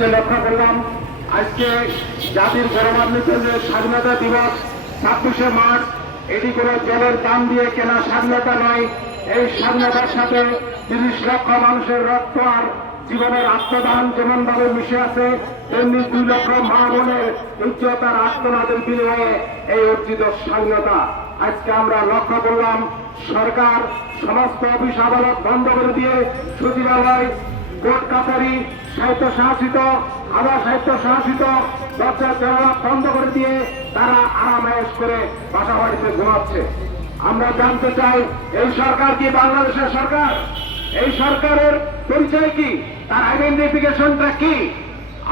আজকে লক্ষ্য করলাম, আজকে জাতির গৌরবান্বিত যে স্বাধীনতা দিবস, ছাব্বিশে মার্চ, এটি কোনো জলের দাম দিয়ে কেনা স্বাধীনতা নয়। এই স্বাধীনতার সাথে তিরিশ লক্ষ মানুষের রক্ত আর জীবনের আত্মদান যেমন ভাবে মিশে আছে, তেমনি দুই লক্ষ মা বোনের উচ্চতার আত্মনাদের বিনিময়ে এই অর্জিত স্বাধীনতা। আজকে আমরা লক্ষ্য করলাম, সরকার, সমস্ত অফিস, আদালত বন্ধ করে দিয়ে সচিবালয় কোর্ট কাছারি সাহিত্য শাসিত আবার সাহিত্য শাসিত দরজা জানালা বন্ধ করে দিয়ে তারা আরামায়েশ করে বাসা বাড়িতে ঘুমাচ্ছে। আমরা জানতে চাই, এই সরকার কি বাংলাদেশের সরকার? এই সরকারের পরিচয় কি? তার আইডেন্টিফিকেশনটা কি?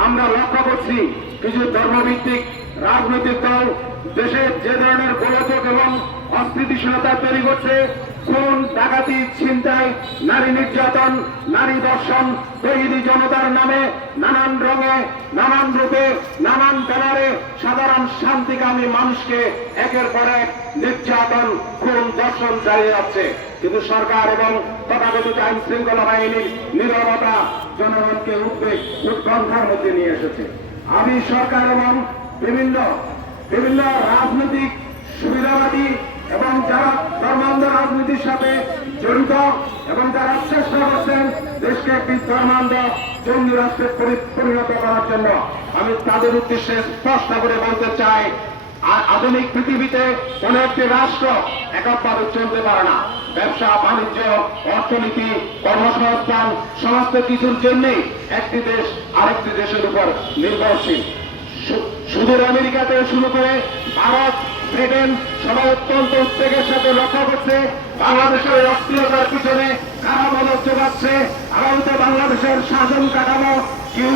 আমরা লক্ষ্য করছি কিছু ধর্মভিত্তিক রাজনৈতিক দল, দেশের যে ধরনের গোলযোগ এবং অস্থিতিশীলতা তৈরি করছে। কোন ডাকাতি, ছিনতাই, নারী নির্যাতন, নারী দর্শন তৈরি জনতার নামে নানান রঙে, নানান রূপে, নানান কালারে সাধারণ শান্তিকামী মানুষকে একের পর এক নির্যাতন, খুন দর্শন চালিয়ে যাচ্ছে। কিন্তু সরকার এবং তথাকথিত আইন শৃঙ্খলা বাহিনীর নিরবতা জনগণকে উদ্বেগ, উৎকণ্ঠার মধ্যে নিয়ে এসেছে। আমি সরকার এবং বিভিন্ন বিভিন্ন রাজনৈতিক সুবিধাবাদী এবং যারা ধর্মান্ধ রাজনীতির সাথে জড়িত এবং যারা চেষ্টা করছেন দেশকে একটি ধর্মান্ধ জঙ্গি রাষ্ট্রে পরিণত করার জন্য আমি তাদের উদ্দেশ্যে স্পষ্ট করে বলতে চাই আ- আধুনিক পৃথিবীতে কোন একটি রাষ্ট্র এককভাবে চলতে পারে না। ব্যবসা, বাণিজ্য, অর্থনীতি, কর্মসংস্থান, সমস্ত কিছুর জন্যই একটি দেশ আরেকটি দেশের উপর নির্ভরশীল। সুদূর আমেরিকা থেকে শুরু করে ভারত ব্রিটেন সবাই অত্যন্ত উদ্বেগের সাথে লক্ষ্য করছে, বাংলাদেশের অস্থিরতার পিছনে কারা মদত যোগাচ্ছে আগামীতে বাংলাদেশের শাসন কাঠামো কি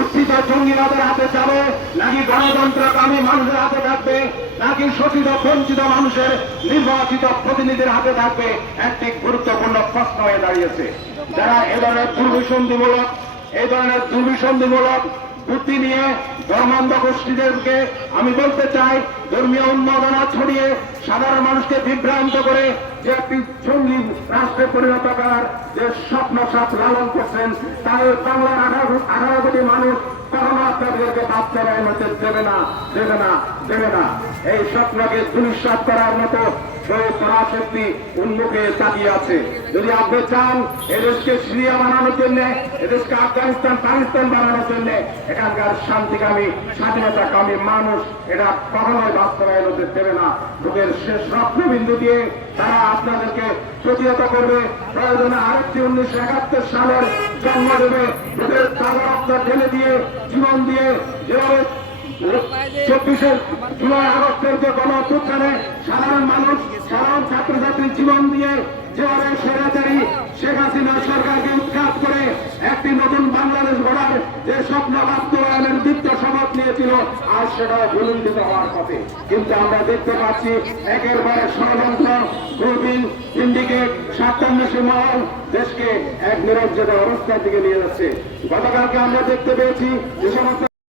উত্থিত জঙ্গিবাদের হাতে যাবে, নাকি গণতন্ত্রকামী মানুষের হাতে থাকবে, নাকি শোষিত, বঞ্চিত মানুষের নির্বাচিত প্রতিনিধির হাতে থাকবে? একটি গুরুত্বপূর্ণ প্রশ্ন হয়ে দাঁড়িয়েছে। যারা এ ধরনের দুর্বিসন্ধিমূলক এই ধরনের দুর্বিসন্ধিমূলক বুদ্ধি নিয়ে ধর্মান্ধ গোষ্ঠীদেরকে আমি বলতে চাই, ধর্মীয় উন্মাদনা ছড়িয়ে সাধারণ মানুষকে বিভ্রান্ত করে যে একটি জঙ্গি রাষ্ট্রে পরিণত করার যে স্বপ্ন সাপ লালন করছেন, তাই বাংলার আঠারো আঠারো কোটি মানুষ কখনো আপনাদেরকে বাস্তবায়ন মধ্যে দেবে না দেবে না দেবে না। এই স্বপ্নকে দুঃসাত করার মতো সেই পরাশক্তি উন্মুখে তাকিয়ে আছে। যদি আপনি চান এদেশকে সিরিয়া বানানোর জন্য, এদেশকে আফগানিস্তান, পাকিস্তান বানানোর জন্য, এখানকার শান্তিকামী, স্বাধীনতাকামী মানুষ এটা কখনোই বাস্তবায়ন হতে দেবে না। ওদের শেষ রত্নবিন্দু দিয়ে তারা আপনাদেরকে প্রতিহত করবে। প্রয়োজনে আরেকটি উনিশশো একাত্তর সালের জন্ম দেবে। ওদের রক্ত ঢেলে দিয়ে, জীবন দিয়ে যেভাবে চব্বিশে জুলাই আগস্টের যে গণ অভ্যুত্থানে সাধারণ মানুষ, সাধারণ ছাত্রছাত্রীর জীবন দিয়ে যেভাবে সেরাচারী শেখ হাসিনা সরকারকে উৎখাত করে একটি নতুন বাংলাদেশ গড়ার যে স্বপ্ন বাস্তবায়নের দীপ্ত শপথ নিয়েছিল, আজ সেটা ভুলুণ্ঠিত হওয়ার পথে। কিন্তু আমরা দেখতে পাচ্ছি একের পর ষড়যন্ত্র গ্রুপিং সিন্ডিকেট স্বার্থান্বেষী মহল দেশকে এক নিরজ্জত অবস্থার দিকে নিয়ে যাচ্ছে। গতকালকে আমরা দেখতে পেয়েছি যে সমস্ত